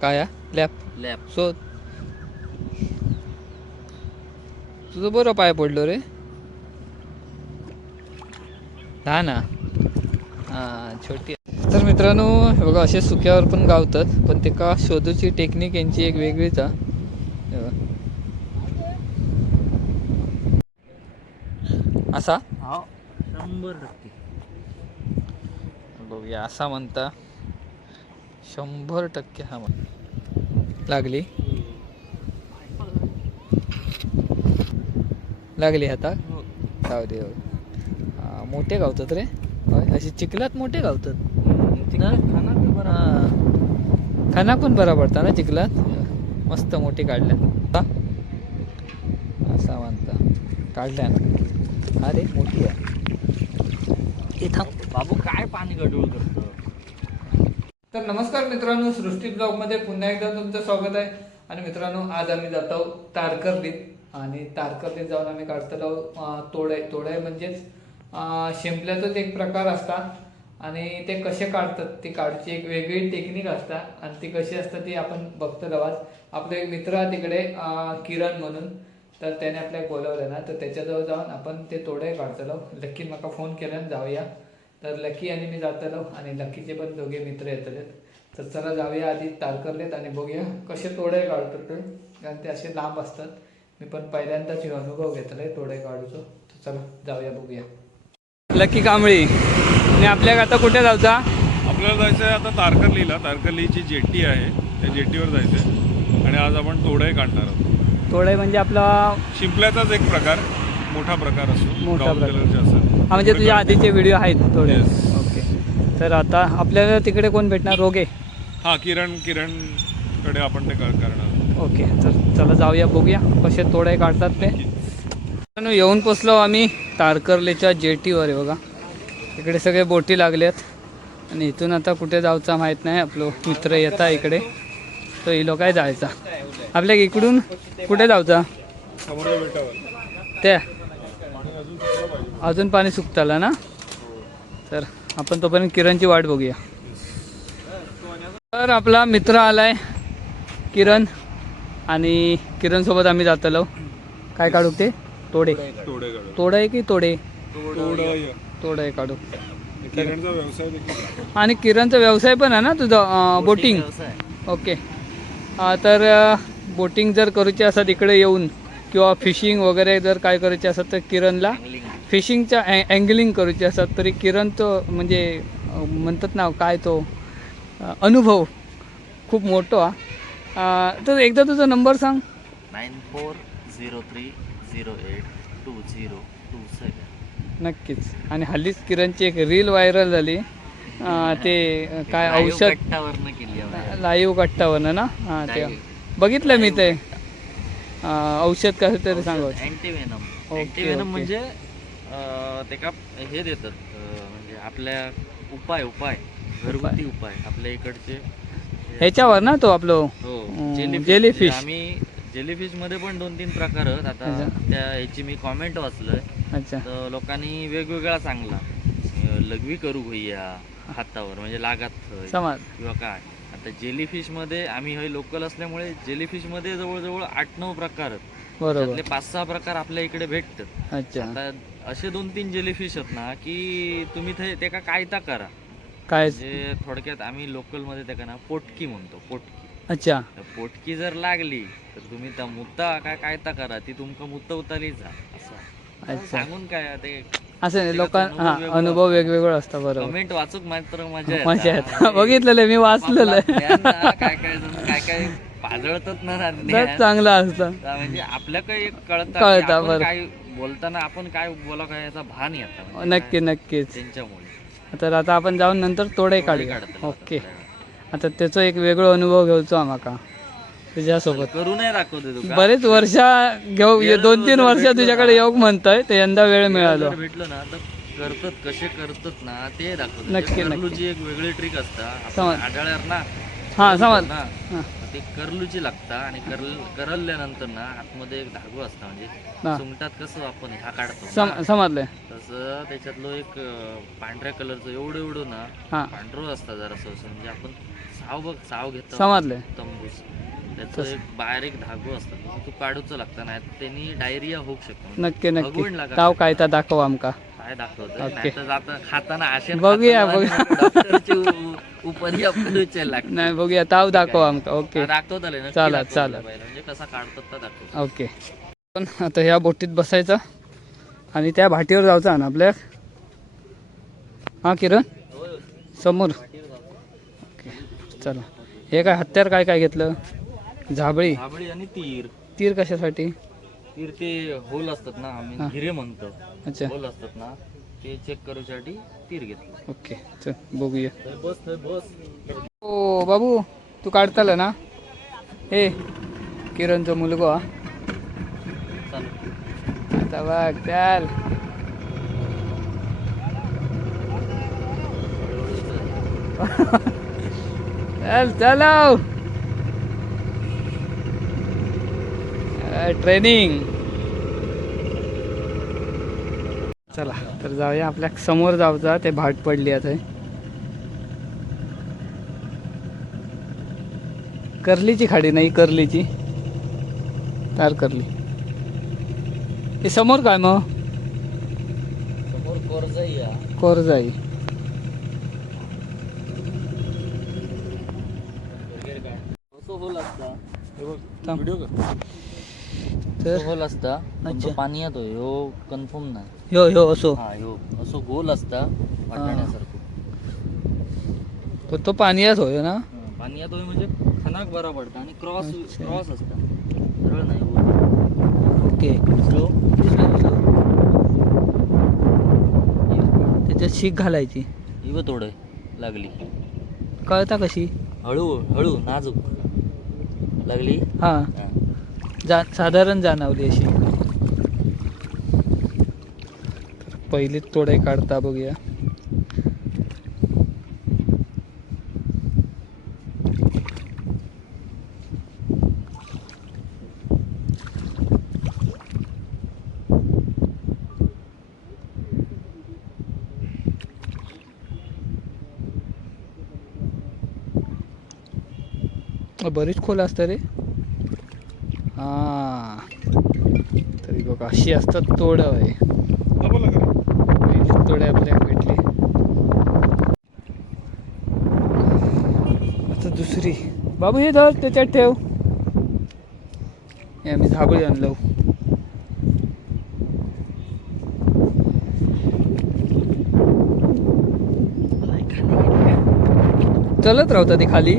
काय lap lap शोध. तुझं बरं पाय पडलो रे. हा ना. हां छोटी. तर मित्रांनो हे बघा असे सुक्यावर पण गावतात, पण ते का शोधूची टेक्निक यांची एक वेगळीच आहे. असा 100% बघूया. असा म्हणता 100% हा म्हण लागली. लागली आता. जाऊ दे. मोठे गावतात रे. अशी चिखलात मोठे गावतात. खाना पण बरा पडता ना चिखलात. मस्त मोठी काढल्या असा म्हणता. काढल्या ना. अरे मोठी आहे. बाबू काय पाणी गडूळ करतो. तर नमस्कार मित्रांनो, सृष्टी ब्लॉगमध्ये पुन्हा एकदा तुमचं स्वागत आहे. आणि मित्रांनो आज आम्ही जात आहोत तारकर्लीत. आणि तारकर्लीत जाऊन आम्ही काढतो तोडे. तोडे म्हणजेच शिंपल्याचाच एक प्रकार असतात. आणि ते कसे काढतात, ती काढची एक वेगळी टेक्निक असतात. आणि ती कशी असतात ती आपण बघतो. आवाज आपले एक मित्र आहे तिकडे किरण म्हणून, तर त्याने आपल्याला बोलवलं ना, तर त्याच्याजवळ जाऊन आपण ते तोडे काढतलो. लकी मला फोन केल्यानं जाऊया. तर लकी आणि मी जातलो आणि लकीचे पण दोघे मित्र येतले. तर चला जाऊया आधी तारकर्लीत आणि बघूया कसे तोडे काढतात ते, कारण ते असे लांब असतात. मी पण पहिल्यांदाच अनुभव घेतलाय तोडे काढूचो. तर चला जाऊया बघूया. लकी कांबळी आणि आपल्याला आता कुठे जायचा? आपल्याला जायचं आहे आता तारकर्लीला. तारकर्लीची जेट्टी आहे, त्या जेट्टीवर जायचं आहे. आणि आज आपण तोडे काढणार आहोत. तोडे म्हणजे आपला शिंपल्याचाच एक प्रकार, मोठा प्रकार असतो, मोठा ब्राऊन प्रकार. कलरचे असतात. हा म्हणजे तुझ्या आधीचे व्हिडिओ आहेत थोडे. Yes. ओके. तर आता आपल्याला तिकडे कोण भेटणार? रोगे. हां, किरणकडे आपण ते करणार. ओके. तर चला जाऊया बघूया कसे तोडे काढतात ते. येऊन पोचलो आम्ही तारकर्लीच्या जेटीवर आहे बघा. इकडे सगळे बोटी लागल्यात आणि इथून आता कुठे जायचं माहीत नाही. आपलं मित्र येता इकडे, तो इलो काय जायचा. आपल्या इकडून कुठे जायचा? समोरच्या बेटावर त्या अजून पाणी सुकताला ना. तर आपण तोपर्यंत किरणची वाट बघूया. तर आपला मित्र आलाय किरण, आणि किरण सोबत आम्ही जातलो. काय काढू ते? तोडे. तोडे आहे की तोडे? तोडे काढू. किरणचा व्यवसाय देखील. आणि किरणचा व्यवसाय पण आहे ना तुझा, बोटिंग. ओके. तर बोटिंग जर करूची असत इकडे येऊन, किंवा फिशिंग वगैरे जर काय करायचे असत तर किरणला फिशिंगच्या अँगलिंग करूची असत तरी किरण तो म्हणजे म्हणतात ना काय तो अनुभव खूप मोठा हा. तर एकदा तुझा नंबर सांग. 9403082027. नक्कीच. आणि हल्लीच किरणची एक रील व्हायरल झाली, ते काय औषध लाईव्ह कट्टावरनं ना. हां ते बघितलं मी ते. औषध कसं तरी सांगत. अँटीव्हेनम म्हणजे ते का हे देतात, म्हणजे आपल्या उपाय घरगुती उपाय आपल्या इकडचे. ह्याच्यावर ना तो आपलं जेलीफिश. आम्ही जेलीफिश मध्ये पण 2-3 प्रकार आहेत. आता त्या ह्याची मी कॉमेंट वाचलोय. अच्छा. तर लोकांनी वेगवेगळा सांगला. लघवी करू भैया हातावर, म्हणजे लागत समाज किंवा काय. आता जेलीफिश मध्ये आम्ही हे लोकल असल्यामुळे जेलीफिश मध्ये जवळजवळ 8-9 प्रकार आहेत. बरोबर. त्यातले 5-6 प्रकार आपल्या इकडे भेटतात. अच्छा. आता असे 2-3 जेलीफिश आहेत ना की तुम्ही ते का कायता करा. काय म्हणजे थोडक्यात आम्ही लोकल मध्ये त्या का ना पोटकी म्हणतो. पोटकी. अच्छा. पोटकी जर लागली तर तुम्ही त्या मुत्ता कायता करा, ती तुमका मुतवताली जा असं. अच्छा. सांगून काय ते असं लोकांना अनुभव वेगवेगळा असतो. बरोबर. कमेंट वाचूक मात्र मजा येत. बघितलेलं मी, वाचलेलं. काय पाजळतात ना चांगलं असतं, म्हणजे आपल्याकडे कळतं काय बोलताना आपण काय बोला काय याचा भान येतात. नक्कीच त्यांच्यामुळे. तर आता आपण जाऊन नंतर तोडे काढूया. ओके. आता त्याचा एक वेगळा अनुभव घ्यायचो आम्हाला तुझ्यासोबत. करू नाही दाखवते तू बरेच वर्ष घेऊ, 2-3 वर्ष तुझ्याकडे येऊ म्हणतोय, ते यंदा वेळ मिळालो. भेटलं ना तर करतात, कसे करतात ना ते दाखवतात. नक्की. कर्लूची एक वेगळी ट्रिक असता आढळ्यावर ना. हा समज ना ते कर्लूची लागता. आणि करल्यानंतर ना आतमध्ये एक धागो असता, म्हणजे सुंगटात कसं आपण ह्या काढतो समजलंय तसं. त्याच्यातलं एक पांढऱ्या कलरचं एवढं ना पांढरं असतं जरासं, म्हणजे आपण साव बघ, साव घेतो समजले तंबूस, त्याचं एक बाहेर एक धागो असतं, तू काढूच लागतं, नाही त्यांनी डायरिया होऊ शकतो. नक्की नक्की बघून लागा. ताव काय तर दाखव आमका. काय दाखवतं, ओके. नाही तर जाता खाताना असे बघूया, बघूया. डॉक्टरची उपरी आपण विचार लागतो. नाही बघूया ताव दाखव आमका. ओके दाखवत आले ना, चालेल, चालेल. म्हणजे कसा काढतात तर दाखवतो. ओके. पण आता ह्या बोटीत बसायचं आणि त्या भाटीवर जायचं ना आपल्या. हां किरण समोर. ओके चला. हे काय हत्यार काय काय घेतलं? झाबळी झाबळी आणि तीर. तीर कशासाठी? तीर ते होल असतात ना, आम्ही हिरे म्हणतो, अच्छा होल असतात ना, ते चेक करूसाठी तीर घेतलं. ओके चल बघूया. बस बस. ओ बाबू तू काढताल ना हे किरणचा मुलगा आता बघ चाल. चल चलो ट्रेनिंग. चला तर जाऊया आपल्या समोर जाऊचा. ते भाट पडली आता कर्लीची खाडी नाही, कर्लीची तारकर्ली. हे समोर काय मग? समोर कोरजाई या. कोरजाई. होल असता थांब. व्हिडिओ तर होल असता, पण तो अच्छा. पाणी येतो ह्यो कन्फर्म नाही. ह्यो ह्यो असो हा ह्यो असो गोल असता वाटण्यासारखं. पण तो पाण्यात होय ना. पाणी येतो म्हणजे खनाक बरा पडतं आणि क्रॉस अच्छा. क्रॉस असता, सरळ नाही. ओके स्लो त्याच्यात शीक घालायची. इव थोडं लागली, कळता कशी? हळू हळू नाजूक लागली. हां हा. साधारण जाणवली अशी. पहिली तोडे काढता बघूया. बरीच खोल असतं रे. हां तरी बघ अशी असतात तोड आहे. पहिली तोडे आपल्याला भेटली. आता दुसरी. बाबू हे धर त्याच्यात ठेव. हे आम्ही झाबळी आणलो. चलत राहता ती खाली.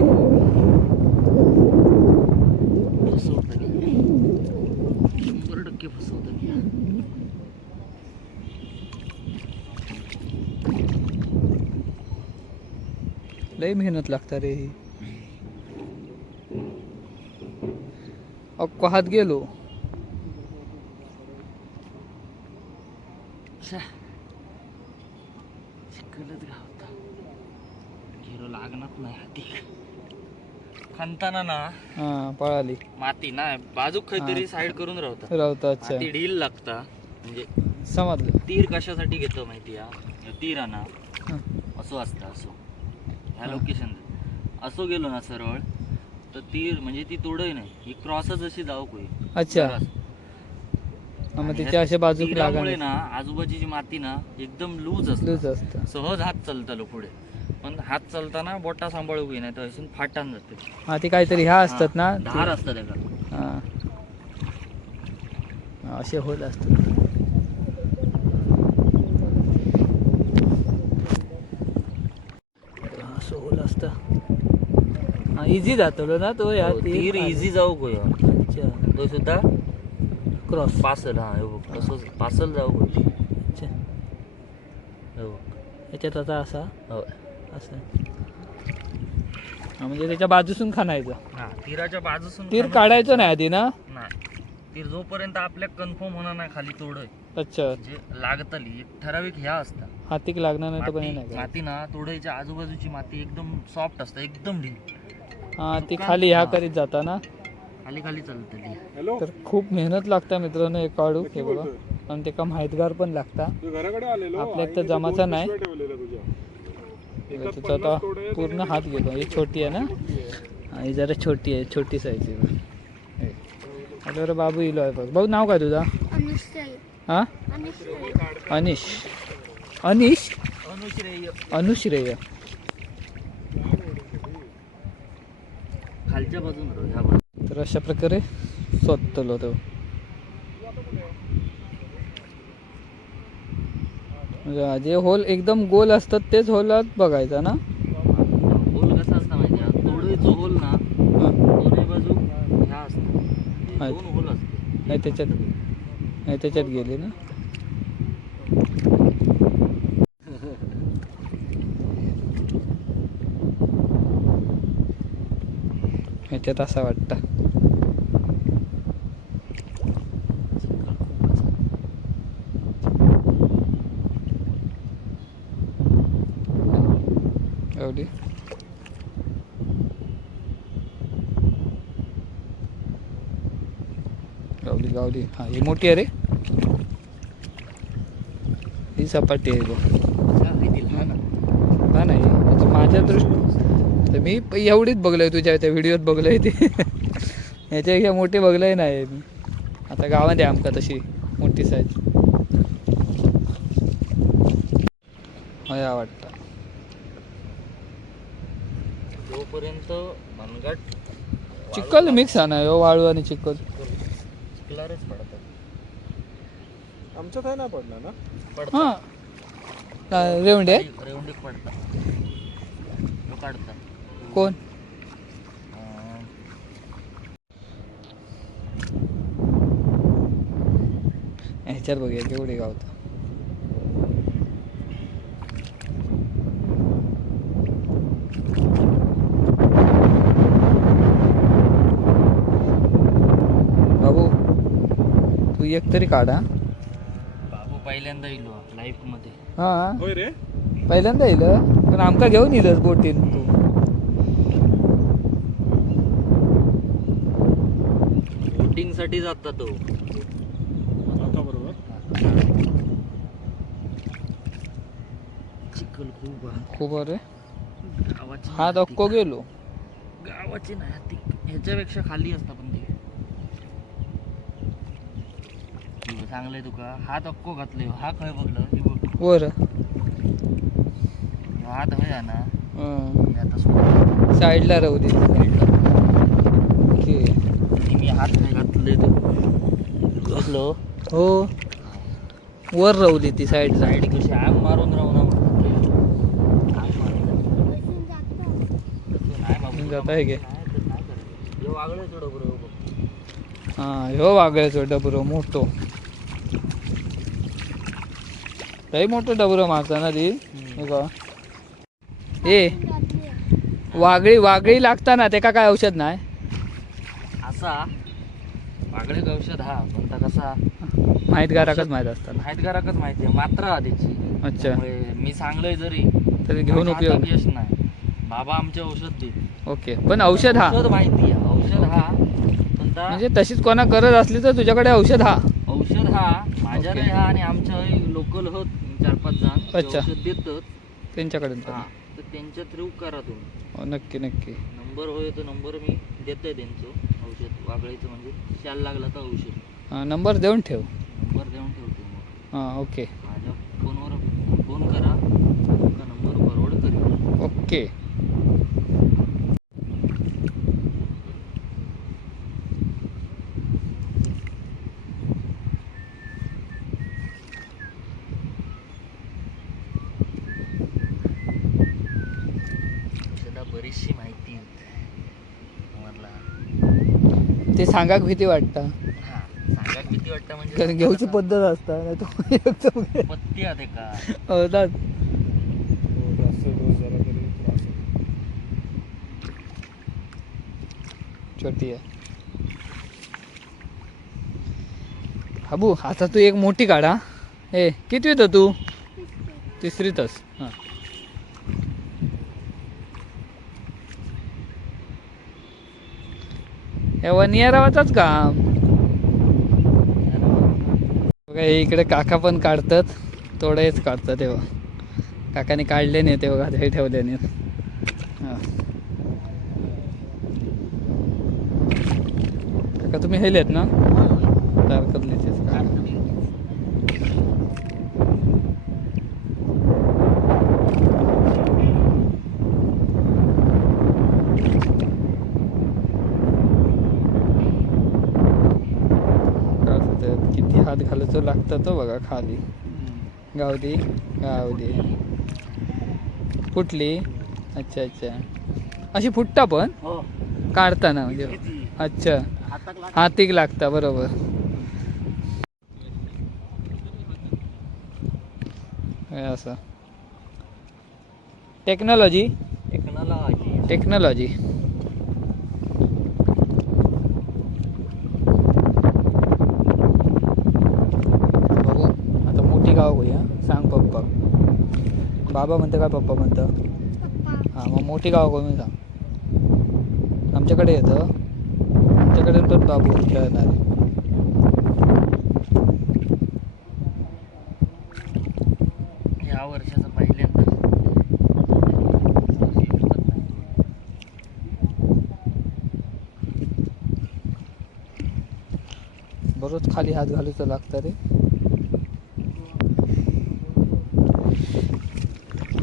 लय मेहनत लागता रे ही. अक्को हात गेलो. चिखलच गावता घेरो लागणार नाही हाती. खणताना ना हां पळाली माती ना बाजूक काहीतरी साईड करून राहता. राहता. अच्छा माती ढील लागता. म्हणजे समजलं. तीर कशासाठी घेतो माहिती आहे? तीर आणा हां. असो असता, असो ह्या लोकेशन असो गेलो ना सरळ तर तीर म्हणजे ती तोडही नाही, ही क्रॉसच अशी जाऊ कोई. अच्छा मग तिच्या अशा बाजूक तीरामुळे लागा ना आजूबाजूची माती ना एकदम लूज असते, लूज असतं. सहज हात चालतालो पुढे. पण हात चालताना बोटा सांभाळू की नाही तर असून फाटान जाते. हा ती काहीतरी ह्या असतात ना. धार असतात त्याला. हां असे होल असतात. असं होल असतं. हा इझी जातलो ना तो. या तीर इझी जाऊ कोय. अच्छा तो सुद्धा क्रॉस. पासल. हा हे बघ तसंच पासल जाऊ कोय. अच्छा हे बघ. याच्यात आता असा हो. असं हा म्हणजे त्याच्या बाजूसून खाणायचं. हा तीराच्या बाजूसून तीर काढायचं नाही आधी ना. नाही, तीर जोपर्यंत आपल्या कन्फर्म होणार नाही खाली तोडय अच्छा म्हणजे लागतली एक ठराविक ह्या असतात. हातीक लागणार नाही तर पण माती नाही का. माती ना तोडायच्या आजूबाजूची माती एकदम सॉफ्ट असते, एकदम ढील. हा ती खाली ह्या करीत जाता ना. खाली खाली चालतली. तर खूप मेहनत लागता मित्रांनो हे काढू. हे बघा आणि ते का माहितगार पण लागता. आपल्या तर जमाचा नाही. त्याचा आता पूर्ण हात गेलो. ही छोटी आहे ना, ही जरा छोटी आहे, छोटी साईज आहे. आता बाबू इलो आहे बघ. भाऊ नाव काय तुझा? हां अनिश. अनिश अनुश्रेय. खालच्या बाजून तर अशा प्रकारे स्वतःलो तो जे होल एकदम गोल असतात तेच होलात बघायचा ना. होल कसा असता माहिती आहे? तोडीचा होल ना दोन्ही बाजू ह्या असतात. आहेत. दोन होल असते. नाही त्याच्यात गेली ना. ह्याच्यात असं वाटतं. एवढी गावली. हा ही मोठी आहे रे. ही सपाटी आहे बघ. हा नाही आता माझ्या दृष्टी मी एवढीच बघलोय तुझ्या त्या व्हिडिओत बघलोय ते. याच्यापेक्षा मोठी बघलोय नाही मी. आता गावात आहे आमका तशी मोठी साईज वाटतं. जोपर्यंत मनगट चिखल मिक्स आहे ना, वाळू आणि चिखल. चिखलारच पडतात. आमच्यात आहे ना पडला ना. हां रेवंडे रेवंडीत पडतात. तो काढतात. कोण? ह्याच्यात बघूया केवढे गावतं. बाबू तू एक तरी काढा. बाबू पहिल्यांदा इलो लाईफ मध्ये. हा होय रे. पहिल्यांदा येईल पण आमका घेऊन येईलच बोटीन तू. बोटिंग साठी जाता तो. आता बरोबर. चिखल खूप आहे. खूप अरे गावाची हा धक्को गेलो. गावाची नाही ती ह्याच्यापेक्षा खाली असता पण ते चांगलंय तुका. हात अक्को घातले. हा खय बघलं की बघ वर हात हय ना. हे आता सोड साईडला राहू दे. ओके मी हात नाही घातले तो बघलो. हो वर राहली ती साईड साईड कशी आग मारून राहू ना. जात आहे गे. वागळे थोडं बरोबर. हां ह्यो वागळ्याचो डबरो मोठो. लई मोठं डबरो मारता ना ती. हे का ए वागळी लागता ना त्याका काय औषध नाही असा वागळे औषध हा कोणता कसा माहितगाराकच माहीत असतात. माहितगाराकच माहिती आहे मात्र त्याची. अच्छा त्यामुळे मी सांगलोय जरी तरी घेऊन माझ्या उपयोग हातात यश नाही. बाबा आमचे औषध दे. ओके पण औषध हा औषध माहिती आहे. औषध हा कोणता म्हणजे तशीच कोणा गरज असली तर तुझ्याकडे औषध हा. औषध हा माझ्या ओके. नाही हा आणि आमच्या लोकल होत 4-5 जण ते अच्छा. औषध देतात. त्यांच्याकडे हा तर त्यांच्या थ्रू करा तुम्ही. नक्की नक्की. नंबर होय तो नंबर मी देतोय त्यांचं औषध वागळीचं म्हणजे शाल लागला तर औषध. नंबर देऊन ठेव. नंबर देऊन ठेवतो मग. हां ओके माझ्या फोनवर फोन करा. तुमचा नंबर फॉरवर्ड करेल. ओके. औषधा बरीचशी माहिती मला. ते सांगाक भीती वाटतं हा सांगा किती वाटतं म्हणजे कारण घेऊची पद्धत असता नाही तो पत्ती आहे का. होतात. जास्त डोस झाला तरी त्रास होतो. छोटी आहे. हाबू आता तू एक मोठी काढा. ए कितवीत तू? तिसरीतच. हां हे वनियारावाचाच काम. बघा हे इकडे काका पण काढतात. थोडेच काढतात तेव्हा काकाने काढले नाही ते बघा हे ठेवले नाही. काका तुम्ही हेलेत ना तारकर्लीचेच का? किती हात घालायचं लागतं तो बघा खाली. गावदी गावदी फुटली. अच्छा अच्छा अशी फुटता पण काढताना म्हणजे. अच्छा हातीक लागता बरोबर. हे असं टेक्नॉलॉजी टेक्नॉलॉजी. बघू आता मोठी गाव होऊया. सांग पप्पा. बाबा म्हणतं काय पप्पा म्हणतं. हां मग मोठी गाव म्हणून सांग. आमच्याकडे येतं. आमच्याकडे पण बाबू खेळणार आहे. या वर्षाचं पहिल्यांदा बरोच खाली हात घालूचं लागतं रे.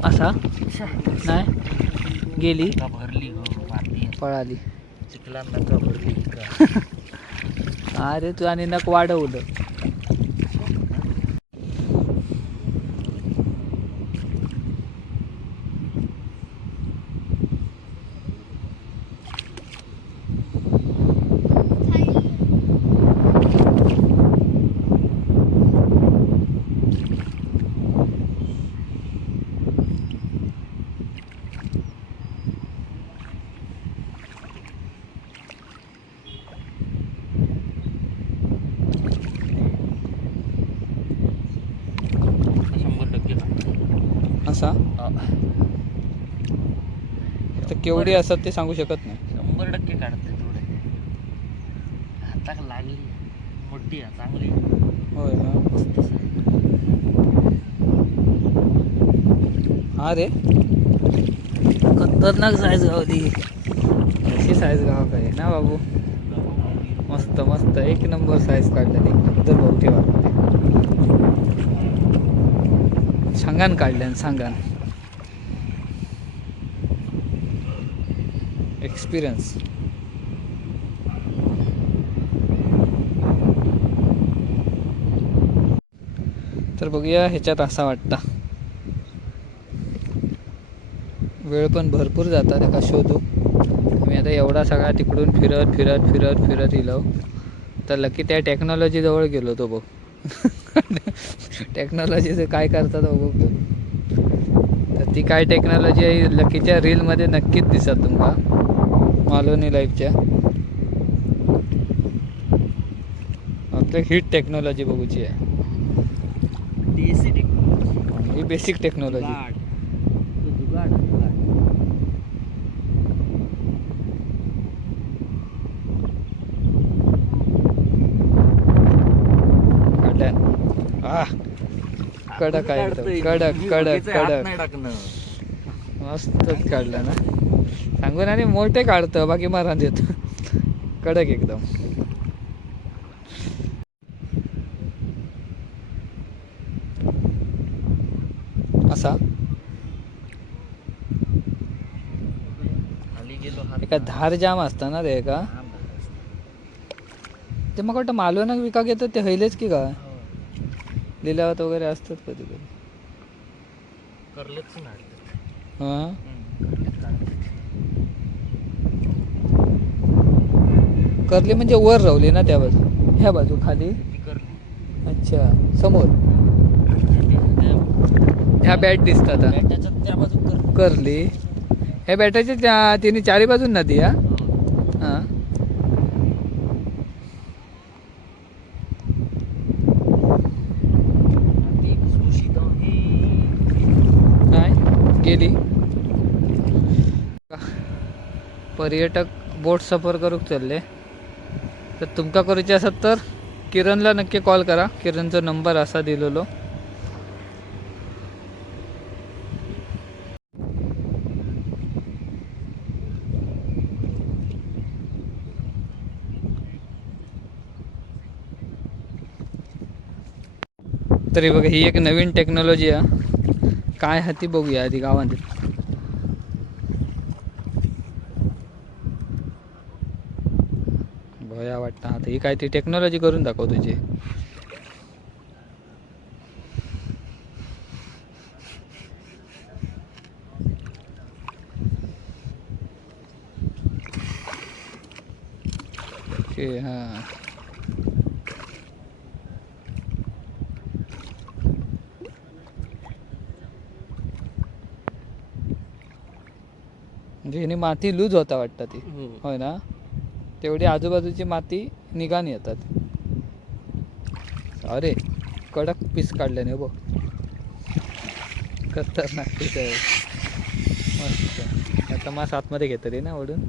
असा नाही गेली का भरली हो माती पळाली. चिखलांना का भरली का. अरे तू आणि नक वाढवलं. असा तर केवढी असतात ते सांगू शकत नाही. 100% काढते थोडे. हाताक लागली मोठी आहे चांगली. होय ना. हा रे खतरनाक साईज गावली. अशी साईज गाव काय ना बाबू. मस्त मस्त एक नंबर साईज काढलेली. तर भाऊ ठेवा सांगान काढल्यान सांगान. एक्सपिरियन्स. तर बघूया ह्याच्यात असा वाटता. वेळ पण भरपूर जातात एका शोधू. मी आता एवढा सगळा तिकडून फिरत फिरत फिरत फिरत इलो तर लकी त्या टेक्नॉलॉजी जवळ गेलो तो बघ. टेक्नॉलॉजीचं काय करतात बघू. तर ती काय टेक्नॉलॉजी आहे लकीच्या रीलमध्ये नक्कीच दिसत तुमका. मालवणी लाईफच्या आपल्या हिट टेक्नॉलॉजी बघूची आहे. ही बेसिक टेक्नॉलॉजी. कडक आहे एकदम. कडक कडक कडक मस्तच काढलं ना. सांगून आणि मोठे काढतं बाकी मारा देत. कडक एकदम. असा खाली गेलो एका धार जाम असता ना रे का. ते मग वाटतं मालवणाक विका घेतात ते हैलेच की काय लिलावत वगैरे असतात कधी कधी. करलेच ना. हां करली म्हणजे वर रावली ना त्या बाजू. ह्या बाजू खाली. अच्छा समोर ह्या बॅट दिसतात त्या बाजू करली. ह्या बॅटाच्या त्या तिन्ही चारी बाजून नदी. हां गेली. पर्यटक बोट सफर करूक चालले तर तुमका करूचे असत तर किरणला नक्की कॉल करा. किरणचा नंबर असा दिलेलो. तरी बघा ही एक नवीन टेक्नॉलॉजी आहे. काय आहे ती बघूया आधी गावात. भया वाटतं आता ही काय ती टेक्नॉलॉजी करून दाखव तुझी. ओके हां. म्हणजे ह्याने माती लूज होता वाटतं ती. होय ना. तेवढी आजूबाजूची माती निघान येतात. अरे कडक पीस काढल्याने बघ. खतरनाक पीस आहे. मस्त. आता मास आतमध्ये घेतं रे ना ओढून.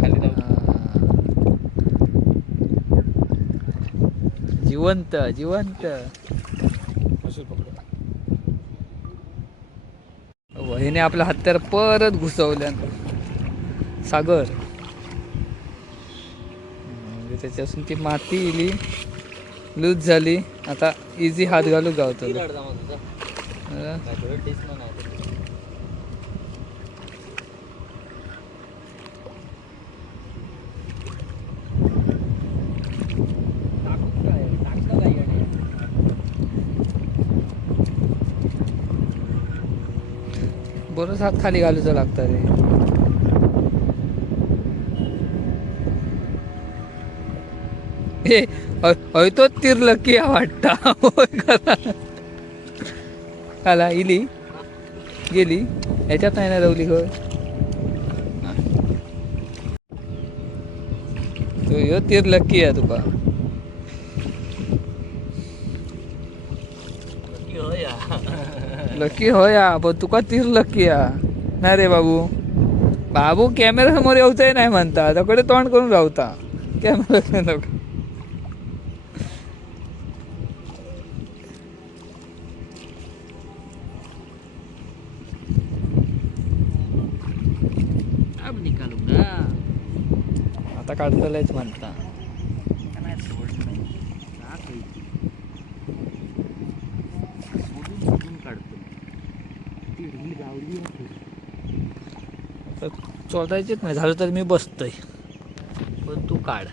खाली जाऊ. जिवंत जिवंत. वहिने आपलं हत्यार परत घुसवल्या. सागर म्हणजे त्याच्यापासून ती माती इली लूज झाली. आता इझी हात घालू गावतो. बरंच हात खाली घालूचं लागतं रे. हे हय तो तिरलकी वाटता. काला इली गेली ह्याच्यात नाही ना रवली होय. तो ह्यो तिरलकी आहे तुका. लकी होया पण तुका तीर लकी ना रे बाबू. बाबू कॅमेरा समोर येऊचंय नाही म्हणता. त्याकडे तोंड करून राहता कॅमेरा. आता काढतलंच म्हणता. शोधायचेच नाही झालं तर मी बसतोय पण तू काढ.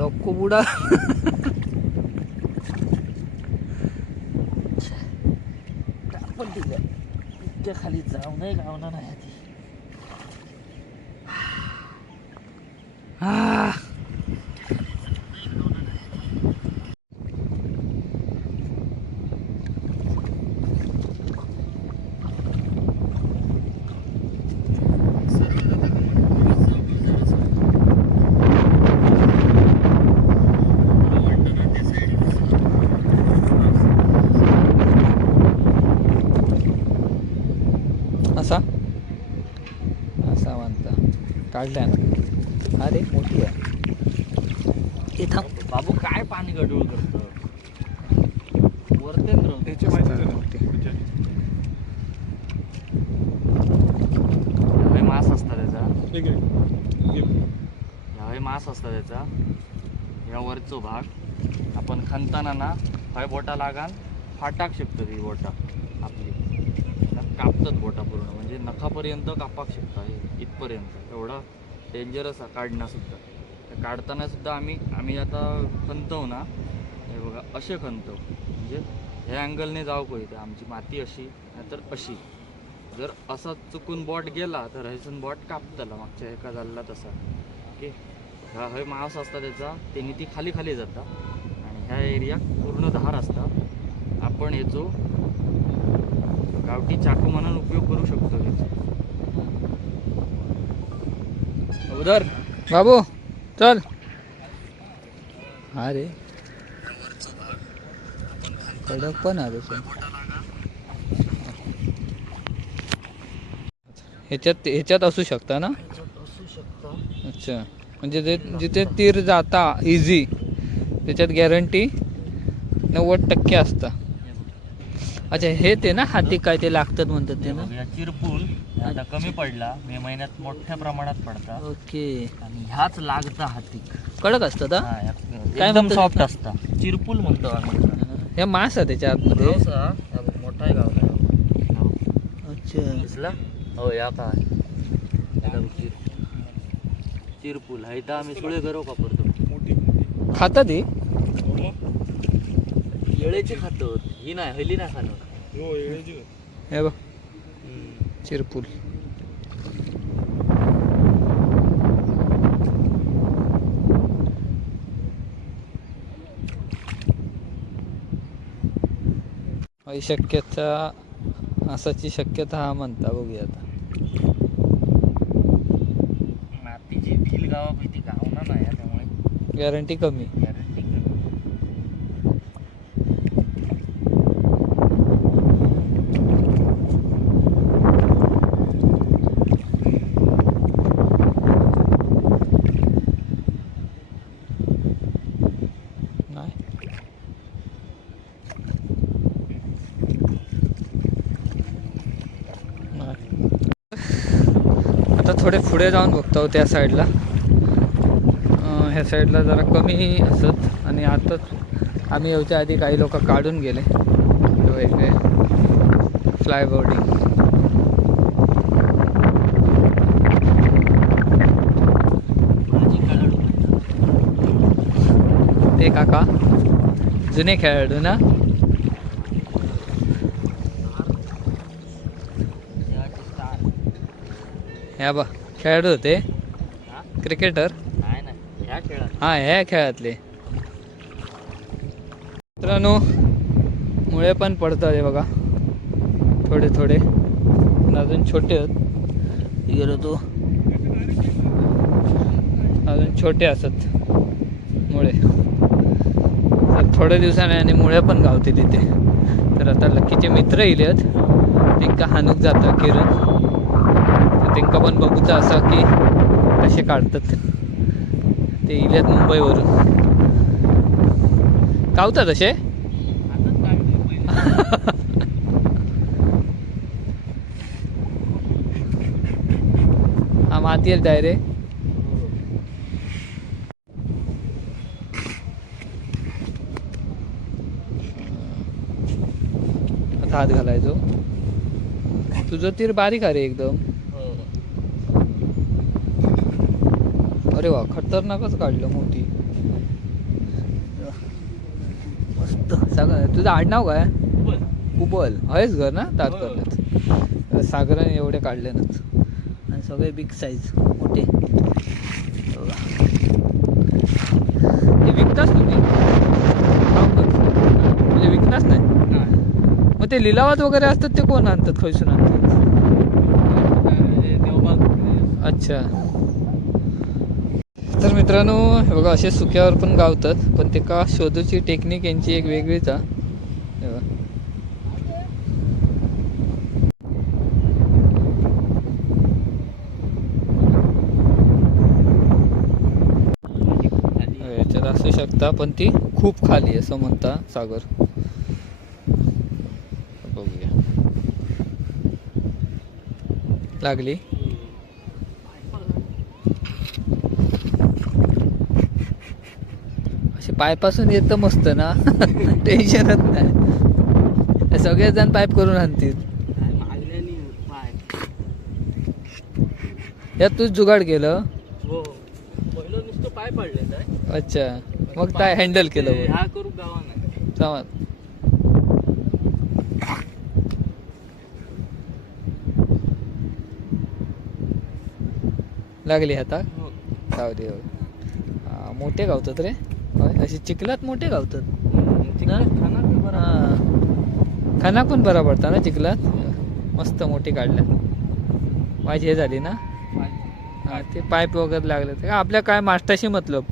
अक्को बुडा. पण ठीक आहे इतक्या खाली जाऊ नाही गावना नाही ती. असा असा म्हणता काढल्या ना. अरे मोठी आहे. हे थांब बाबू काय पाणी गडूळ करतो वरतेंद्र. त्याची माहिती आहे ना. ह्यावेळी मास असता त्याचा. ठीक आहे. ह्यावेळी मास असता त्याचा. ह्या वरचो भाग आपण खणताना ना हय बोटा लागान फाटाक शकतो ती बोटा आपली. कापतात बोटा पूर्ण म्हणजे नखापर्यंत कापाक शकता इथपर्यंत. एवढा डेंजरस काढणं सुद्धा. काढताना सुद्धा आम्ही आता खणतो ना हे बघा असे खणतो. म्हणजे ह्या अँगलने जाऊ पाहिजे आमची माती अशी नाहीतर अशी. जर असा चुकून बॉट गेला तर ह्यासून बॉट कापतला मागच्या एका झाला तसा. ओके. हा हय मांस असता त्याचा त्यांनी ती खाली खाली जाता आणि ह्या एरियात पूर्ण धार असता. आपण ह्याचो गावठी चाकू म्हणून उपयोग करू शकतो. उधर बाबू चल. अरे कडक पण आहे तसं. ह्याच्यात असू शकता ना. असू शकता. अच्छा म्हणजे जिथे तीर जाता इझी त्याच्यात गॅरंटी 90% असतं. अच्छा हे ते ना हाती काय ते लागतात म्हणतात ते ना. या चिरपूल आता कमी पडला, मे महिन्यात मोठ्या प्रमाणात पडता. ओके. आणि ह्याच लागता हाती. कडक असतात हा? हा, काय एकदम म्हणतात सॉफ्ट असता. चिरपूल म्हणतो आम्ही. हे मांस आहे त्याच्या आतमध्ये. मोठा आहे गावला. अच्छा. दिसला? हो या काय चिरपूल आहे तर आम्ही सुळे गरव वापरतो. खाता ती येळेची खातो, ही नाही हल्ली नाही खाणं. हे बघ चिरपूल. शक्यता असाची शक्यता हा म्हणता. बघूया आता. मातीची ढील गावापैकी गावना नाही त्यामुळे गॅरंटी कमी. गॅरंटी कमी. नाही आता थोडे पुढे जाऊन बघतो त्या साईडला. ह्या साईडला जरा कमी असत आणि आताच आम्ही याच्या आधी काही लोक काढून गेले वेगळे फ्लायबोर्डिंग. ते काका जुने खेळाडू ना. ह्या बा खेळाडू होते क्रिकेटर. नाही नाही ह्या खेळात हा ह्या खेळातले. मित्रांनो मुळे पण पडतात हे बघा थोडे थोडे. अजून छोटे आहेत. गेलो तो अजून छोटे असत मुळे. तर थोड्या दिवसाने आणि मुळे पण गावते तिथे. तर आता लकीचे मित्र येलेत त्यांका हानूक जाता किरण. तर त्यांका पण बघूचा असा की कसे काढतात ते. इल्यात मुंबईवरून गावतात असे. हा माती येत डायरेक्ट. हात घालायचो. तुझं तीर बारीक आहे रे एकदम. अरे वा खतरनाकच काढलं मोठी. मस्त सगळं. तुझं आडनाव काय? उबल. आहेच घर ना तारकर्लीत. सागराने एवढे काढले ना आणि सगळे बिग साईज मोठे. ते विकताच तुम्ही म्हणजे विकताच नाही. मग ते लिलावात वगैरे असतात ते कोण आणतात? खैसून आणतात? अच्छा. तर मित्रांनो हे बघा असे सुक्यावर पण गावतात पण ते का शोधूची टेक्निक यांची एक वेगळीच आहे. याच्यात असू शकता पण ती खूप खाली असं म्हणता सागर. बघूया लागली. असे पायपासून येतं मस्त ना. टेन्शनच नाही. सगळेच जण पाईप करून आणतील. यात तूच जुगाड केलं. पहिलं नुसतं पाय पडले. अच्छा मग काय हँडल केलं? हा करू गावानं समज लागली आता. जाऊ दे. मोठे गावतात रे असे चिखलात मोठे गावतात. खाना पण बरा पडता ना चिखलात. मस्त मोठी काढल्या. माझी हे झाली ना. ते पाईप वगैरे लागले आपल्या काय मास्टाशी मतलब.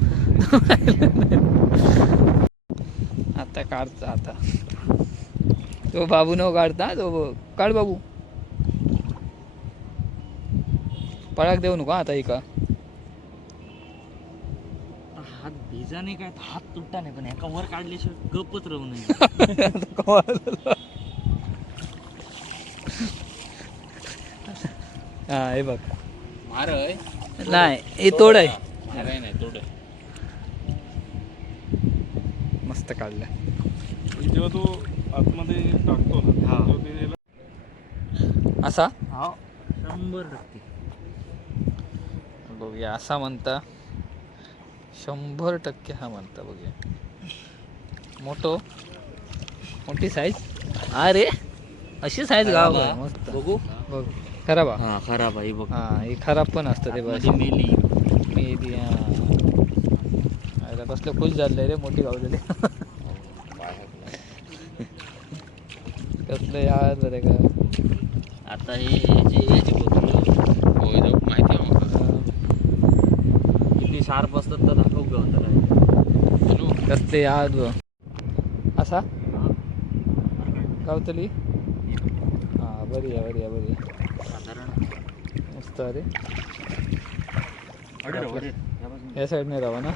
आता काढता आता तो बाबू न काढता तो. काढ बाबू. पळाक देऊ नको आता. का हिजाने काय हात तुटता नाही, पण एका वर काढल्याशिवाय गपच राहू नये. हा हे बघ, मार नाही हे तोड आहे. नाही तोड. मस्त काढलं. जेव्हा तो आतमध्ये टाकतो ना हा. तेव्हा ते याला असा हा 100%. बघूया, असा म्हणता 100% हा म्हणता. बघूया, मोठी साईज. अरे अशी साईज गाव आहे मस्त. बघू. बघ खराब आहे. हा खराब आहे बघ. हा हे खराब पण असतं ते. बस मेली. मेली. हा कसलं खुश झालंय रे, मोठी गावलेली. कसलं यार रे का. आता हे याची माहिती आहे मला. किती शार्प असतात तर दाखव गवत. कसले यार बघ. असा गावतली. हा बरी आहे. साधारण मस्त अरे. अरे या साईडने राहा ना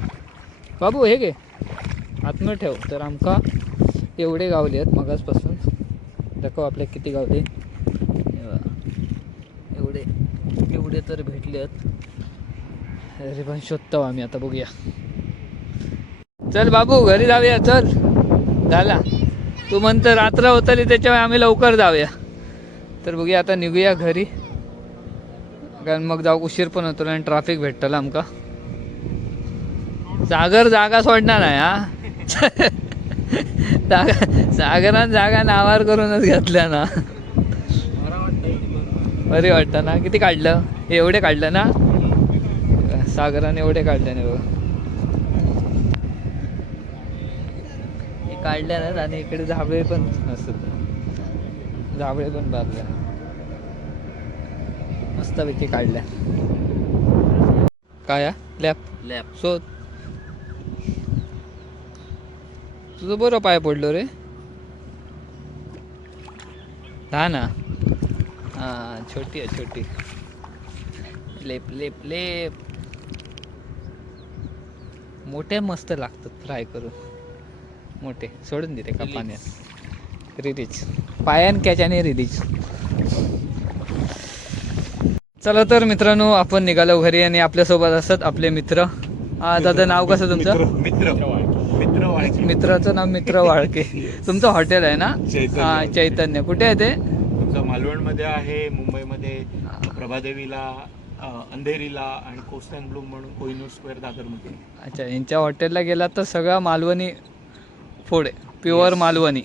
बाबू. हे घे आतमध्ये ठेव. तर आमका एवढे गावले आहेत मगाचपासून. दाखव आपल्या किती गावले. एवढे तर भेटले आहेत. अरे पण शोधतो आम्ही आता. बघूया. चल बाबू घरी जाऊया. चल झाला. तू म्हणतं रात्र होतली, त्याच्यामुळे आम्ही लवकर जाऊया. तर बघूया आता निघूया घरी, कारण मग जाऊ उशीर पण होतो आणि ट्रॅफिक भेटतं आमका. सागर जागा सोडणार नाही हा. सागरान जागा नावार करूनच घेतल्या ना. बरी वाटतं ना. किती काढलं? एवढे काढलं ना सागराने. एवढे काढले नाही बघ. हे काढल्या ना. आणि इकडे झाबळे पण असत. झाबळे पण बारल्या मस्तपैकी काढल्या. काय लॅप शोध. तुझं बरं पाय पडलो रे. हा ना. हा छोटी आहे छोटी. लेप मोठे मस्त लागतात फ्राय करून. मोठे सोडून देते का पाण्यात. रिलीज पायान कॅच्याने रिलीज. चला तर मित्रांनो, आपण निघालो घरी आणि आपल्यासोबत असत आपले मित्र. दादा नाव कसं तुमचं? मित्राचं नाव मित्र वाळके. तुमचं हॉटेल आहे ना? चैतन्य. कुठे आहे ते? तुमचं मालवणमध्ये आहे, मुंबईमध्ये प्रभादेवीला, अंधेरीला आणि कोस्ट अँड ब्लूम म्हणून कोहिनूर स्क्वेअर दादरमध्ये. अच्छा, यांच्या हॉटेलला गेला तर सगळं मालवणी फूड आहे. प्युअर मालवणी.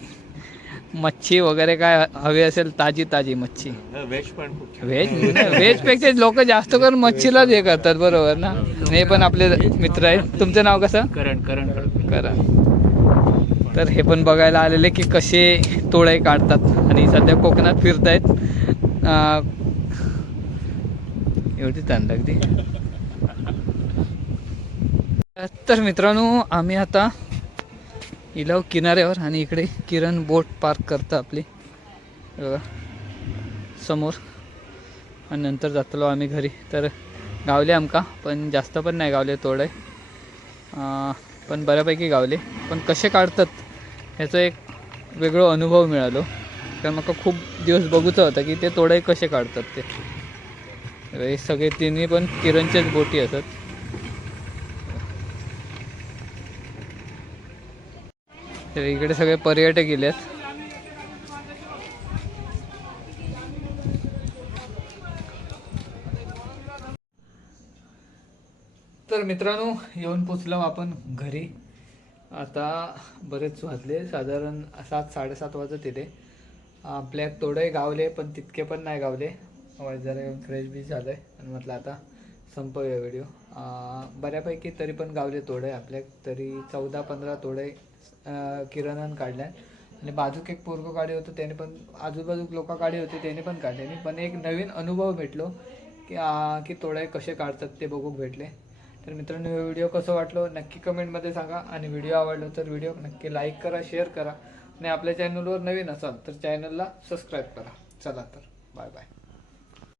मच्छी वगैरे काय हवी असेल ताजी मच्छी. व्हेज पण खूप व्हेजपेक्षा लोक जास्त करून मच्छीलाच हे करतात. बरोबर ना. हे पण आपले मित्र आहेत. तुमचं नाव कसं? करण. तर हे पण बघायला आलेले की कसे तोडे काढतात आणि सध्या कोकणात फिरतायत. एवढी ताण लागली. तर मित्रांनो, आम्ही आता इलाव किनाऱ्यावर आणि इकडे किरण बोट पार्क करतं आपली बघा समोर. आणि नंतर जातलो आम्ही घरी. तर गावले आमका, पण जास्त पण नाही गावले तोडे, पण बऱ्यापैकी गावले. पण कसे काढतात ह्याचा एक वेगळा अनुभव मिळालो. कारण मला खूप दिवस बघूचं होतं की ते तोडे कसे काढतात ते. हे सगळे तिन्ही पण किरणच्याच बोटी असतात. तर इकडे सगळे पर्यटक गेले आहेत. तर मित्रांनो, येऊन पोचलो आपण घरी. आता बरेच वाजले, साधारण 7-7:30 वाजत येते. आपल्या तोडे गावले पण तितके पण नाही गावले. जरा येऊन फ्रेश बी झालं आहे आणि म्हटलं आता संपवूया व्हिडिओ. बऱ्यापैकी तरी पण गावले तोडे आपल्या. तरी 14-15 तोडे किराणानं काढल्या. आणि बाजूक एक पोरगो काढे होतं त्याने पण, आजूबाजूक लोक काढे होते त्याने पण काढले. पण एक नवीन अनुभव भेटलो की तोडे कसे काढतात ते बघूक भेटले. तर मित्रांनो, व्हिडिओ कसं वाटलं नक्की कमेंटमध्ये सांगा. आणि व्हिडिओ आवडला तर व्हिडिओ नक्की लाईक करा, शेअर करा. आणि आपल्या चॅनलवर नवीन असाल तर चॅनलला सबस्क्राईब करा. चला तर बाय बाय.